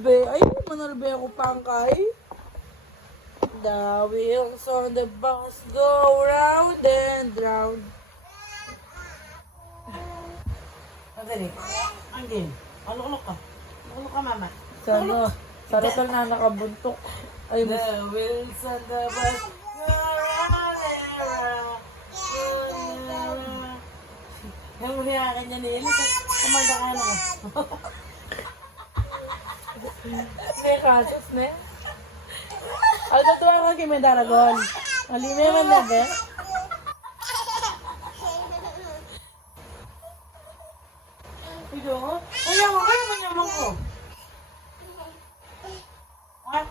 be. Ay, manalbe ako pangkay. The wheels on the bus go round and round. Madali. Angin. Alok-alok ka. Alok ka, mama. Sa rotal na nakabuntok. Ay, The wheels on the bus go round and round. Yung huriyakan niya ni Elisa. Kumanda ka na ko. may kasos na. Ay, tatuwa ko kay may daragon. Alime man na, be. Ito, kaya mo ko. Ah?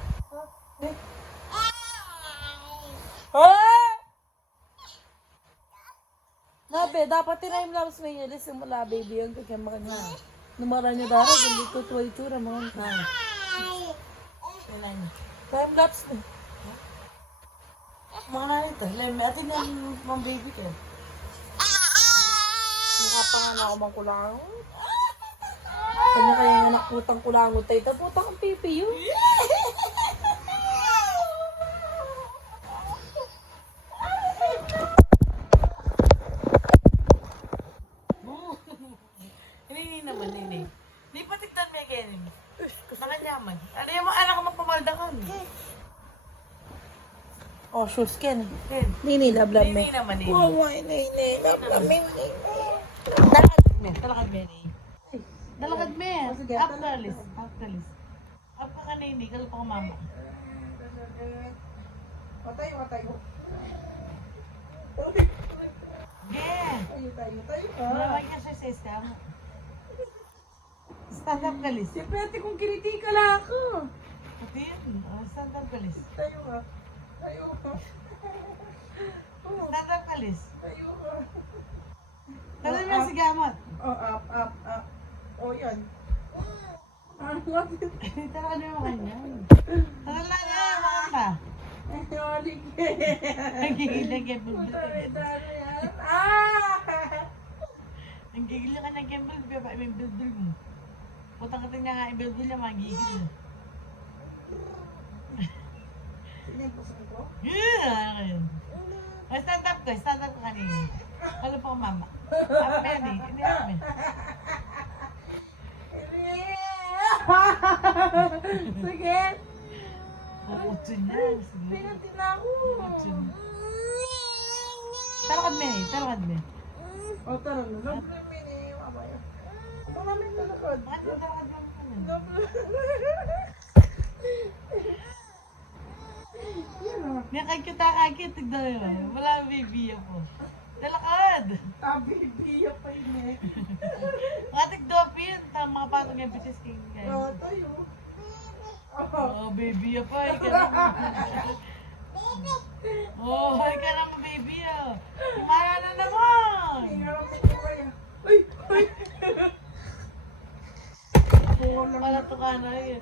Ah! Nabe, dapat time-lapse mo yun. Simula, baby, yung kikema ka niya. Numara niya dara, hindi ko tuwa itsura, mga ka. Time-lapse mo. Mga nanito, may atin na mga baby ko. Nakapangan ako mang kulang. Kanya kaya nga nakutang kulangot tayo. Taputang ang pipi yun. Hindi naman, hindi. Hindi patigtan may ganyan. Nakanyaman. Ano yung mga anak ko magpamalda ka? Oh, shoes ken. Din. Nini, lablab me. Hindi naman, hindi. Oh, my nini, lablab me. Talakad me, ni. Dalakad me. Afterlis. Afterlis. Up ka ka, nini. Kala pa ka mama. Tayo. Yeah. Tayo. Maraming ka sa siesta mo. Stand up kalis. Si Pete kung kinitika lang ako. Ito yun. Stand up kalis. Tayo ka. Stand up kalis. Tayo ka. Kala mo yung sigamot. Oh, up. Oh, yan. Tara, ano yung kanya? Tara lang na, makanta. Ang gigil na gamble. Ang gigil ka na gamble, baba yung bildul mo. Putang ka nga nga i-bildul niya, magigil. Yeah! Stand up ka kanina. Kalo pa ko mama. Up na yan eh, hindi up na. Sige. Utsun niya. Pinatin na ako. Utsun. Talakad me. O, tara na. Love na mini. Mamaya. Maraming talakad. Bakit mo talakad mo naman? May kakita, tignan mo. Wala baby ako. Talakad! Bibiya pa yun eh. Matik dopin. Tama pa itong epitis king guys. Tayo. Oh, baby pa. Ika naman. Oh, ika naman baby ah. Tumaya na naman. Ay! Pala to ka na eh.